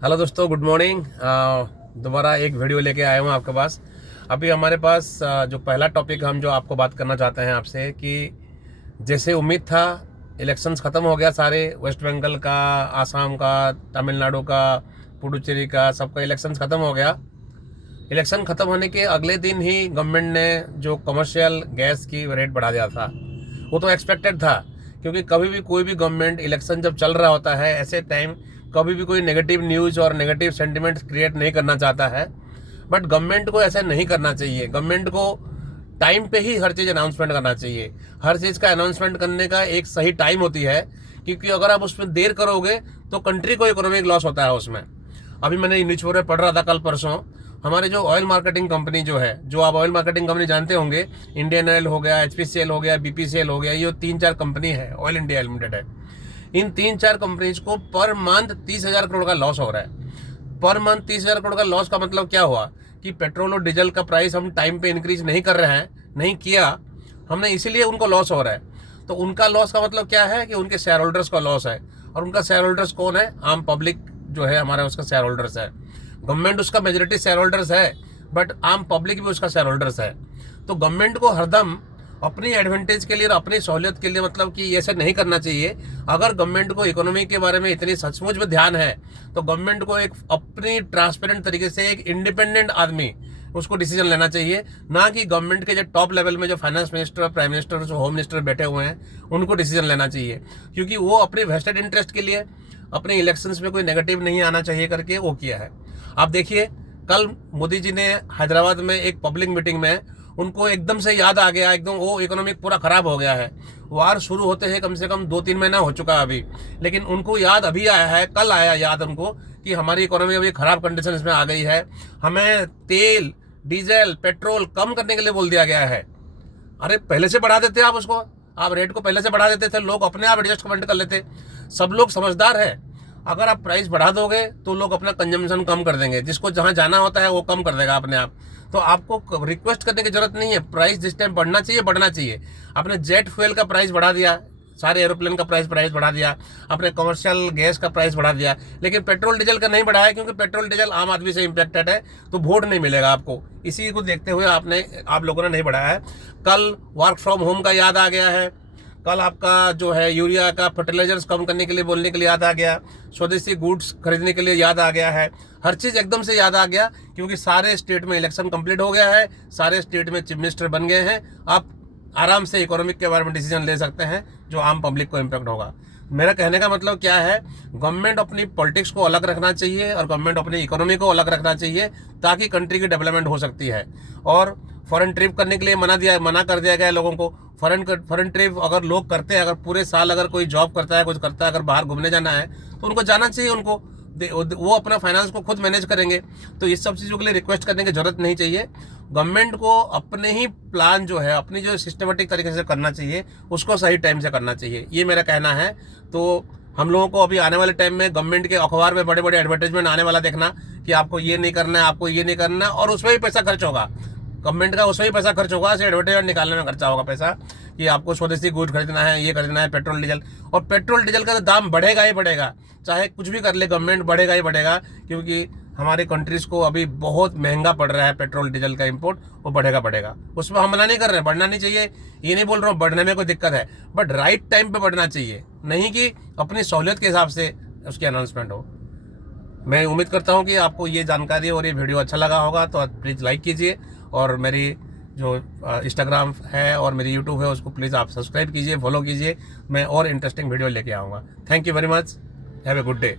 Hello दोस्तों, good morning. दोबारा एक वीडियो लेके आया हूँ आपके पास। अभी हमारे पास जो पहला टॉपिक हम जो आपको बात करना चाहते हैं आपसे कि जैसे उम्मीद था इलेक्शंस ख़त्म हो गया सारे, वेस्ट बंगाल का, आसाम का, तमिलनाडु का, पुडुचेरी का, सबका इलेक्शंस ख़त्म हो गया। इलेक्शन ख़त्म होने के अगले दिन ही गवर्नमेंट ने जो कमर्शियल गैस की रेट बढ़ा दिया था, वो तो एक्सपेक्टेड था, क्योंकि कभी भी कोई भी गवर्नमेंट इलेक्शन जब चल रहा होता है ऐसे टाइम कभी भी कोई नेगेटिव न्यूज़ और नेगेटिव सेंटिमेंट क्रिएट नहीं करना चाहता है। बट गवर्नमेंट को ऐसा नहीं करना चाहिए। गवर्नमेंट को टाइम पे ही हर चीज़ अनाउंसमेंट करना चाहिए। हर चीज़ का अनाउंसमेंट करने का एक सही टाइम होती है, क्योंकि अगर आप उसमें देर करोगे तो कंट्री को इकोनॉमिक लॉस होता है उसमें। अभी मैंने न्यूज़पेपर में पढ़ रहा था कल परसों, हमारे जो ऑयल मार्केटिंग कंपनी जो है, जो आप ऑयल मार्केटिंग कंपनी जानते होंगे, इंडियन ऑयल हो गया, HPCL हो गया, BPCL हो गया, ये 3-4 कंपनी है, ऑयल इंडिया लिमिटेड है। इन 3-4 कंपनीज को पर मंथ 30,000 करोड़ का लॉस हो रहा है। पर मंथ 30,000 करोड़ का लॉस का मतलब क्या हुआ कि पेट्रोल और डीजल का प्राइस हम टाइम पे इंक्रीज नहीं कर रहे हैं, नहीं किया हमने, इसीलिए उनको लॉस हो रहा है। तो उनका लॉस का मतलब क्या है कि उनके शेयर होल्डर्स का लॉस है। और उनका शेयर होल्डर्स कौन है? आम पब्लिक जो है हमारा, उसका शेयर होल्डर्स है। गवर्नमेंट उसका मेजोरिटी शेयर होल्डर्स है, बट आम पब्लिक भी उसका शेयर होल्डर्स है। तो गवर्नमेंट को हरदम अपनी एडवांटेज के लिए और अपनी सहूलियत के लिए, मतलब कि ऐसे नहीं करना चाहिए। अगर गवर्नमेंट को इकोनॉमी के बारे में इतनी सचमुच में ध्यान है तो गवर्नमेंट को एक अपनी ट्रांसपेरेंट तरीके से एक इंडिपेंडेंट आदमी उसको डिसीजन लेना चाहिए, ना कि गवर्नमेंट के जो टॉप लेवल में जो फाइनेंस मिनिस्टर, प्राइम मिनिस्टर, जो होम मिनिस्टर बैठे हुए हैं उनको डिसीजन लेना चाहिए, क्योंकि वो अपने वेस्टेड इंटरेस्ट के लिए अपने इलेक्शंस में कोई नेगेटिव नहीं आना चाहिए करके वो किया है। आप देखिए, कल मोदी जी ने हैदराबाद में एक पब्लिक मीटिंग में उनको एकदम से याद आ गया, एकदम वो इकोनॉमिक पूरा खराब हो गया है। वार शुरू होते हैं कम से कम 2-3 महीना हो चुका है अभी, लेकिन उनको याद अभी आया है, कल आया याद उनको कि हमारी इकोनॉमी अभी खराब कंडीशन में आ गई है, हमें तेल, डीजल, पेट्रोल कम करने के लिए बोल दिया गया है। अरे पहले से बढ़ा देते आप उसको, आप रेट को पहले से बढ़ा देते थे, लोग अपने आप एडजस्टमेंट कर लेते। सब लोग समझदार है। अगर आप प्राइस बढ़ा दोगे तो लोग अपना कंजम्पशन कम कर देंगे, जिसको जहां जाना होता है वो कम कर देगा अपने आप। तो आपको रिक्वेस्ट करने की जरूरत नहीं है, प्राइस जिस टाइम बढ़ना चाहिए बढ़ना चाहिए। आपने जेट फ्यूल का प्राइस बढ़ा दिया, सारे एरोप्लेन का प्राइस बढ़ा दिया, अपने कमर्शियल गैस का प्राइस बढ़ा दिया, लेकिन पेट्रोल डीजल का नहीं बढ़ाया, क्योंकि पेट्रोल डीजल आम आदमी से इम्पैक्टेड है, तो वोट नहीं मिलेगा आपको। इसी को देखते हुए आप लोगों ने नहीं बढ़ाया है। कल वर्क फ्रॉम होम का याद आ गया है, कल आपका जो है यूरिया का फर्टिलाइजर्स कम करने के लिए बोलने के लिए याद आ गया, स्वदेशी गुड्स खरीदने के लिए याद आ गया है। हर चीज़ एकदम से याद आ गया, क्योंकि सारे स्टेट में इलेक्शन कंप्लीट हो गया है, सारे स्टेट में चीफ मिनिस्टर बन गए हैं। आप आराम से इकोनॉमिक के बारे में डिसीजन ले सकते हैं जो आम पब्लिक को इम्पैक्ट होगा। मेरा कहने का मतलब क्या है, गवर्नमेंट अपनी पॉलिटिक्स को अलग रखना चाहिए और गवर्नमेंट अपनी इकोनॉमी को अलग रखना चाहिए, ताकि कंट्री की डेवलपमेंट हो सकती है। और फॉरेन ट्रिप करने के लिए मना कर दिया गया है लोगों को। फॉरेन ट्रिप अगर लोग करते हैं, अगर पूरे साल अगर कोई जॉब करता है, कुछ करता है, अगर बाहर घूमने जाना है तो उनको जाना चाहिए। उनको वो अपना फाइनेंस को खुद मैनेज करेंगे, तो इस सब चीज़ों के लिए रिक्वेस्ट करने की जरूरत नहीं चाहिए। गवर्नमेंट को अपने ही प्लान जो है, अपनी जो सिस्टमेटिक तरीके से करना चाहिए, उसको सही टाइम से करना चाहिए, ये मेरा कहना है। तो हम लोगों को अभी आने वाले टाइम में गवर्नमेंट के अखबार में बड़े बड़े एडवर्टाइजमेंट आने वाला देखना कि आपको ये नहीं करना है, आपको ये नहीं करना है, और उसमें भी पैसा खर्च होगा गवर्नमेंट का, उसमें भी पैसा खर्च होगा, ऐसे एडवर्टाइजमेंट निकालने में खर्चा होगा पैसा कि आपको स्वदेशी गुड खरीदना है, ये खरीदना है, पेट्रोल डीजल। और पेट्रोल डीजल का तो दाम बढ़ेगा ही बढ़ेगा, चाहे कुछ भी कर ले गवर्नमेंट, बढ़ेगा ही बढ़ेगा, क्योंकि हमारी कंट्रीज को अभी बहुत महंगा पड़ रहा है पेट्रोल डीजल का इंपोर्ट, वो बढ़ेगा। उसमें हम मना नहीं कर रहे, बढ़ना नहीं चाहिए, ये नहीं बोल रहा हूँ बढ़ने में कोई दिक्कत है, बट राइट टाइम पे बढ़ना चाहिए, नहीं कि अपनी सहूलियत के हिसाब से उसकी अनाउंसमेंट हो। मैं उम्मीद करता हूँ कि आपको ये जानकारी और ये वीडियो अच्छा लगा होगा, तो प्लीज़ लाइक कीजिए, और मेरी जो इंस्टाग्राम है और मेरी यूट्यूब है उसको प्लीज़ आप सब्सक्राइब कीजिए, फॉलो कीजिए। मैं और इंटरेस्टिंग वीडियो लेके आऊँगा। Thank you very much, have a good day.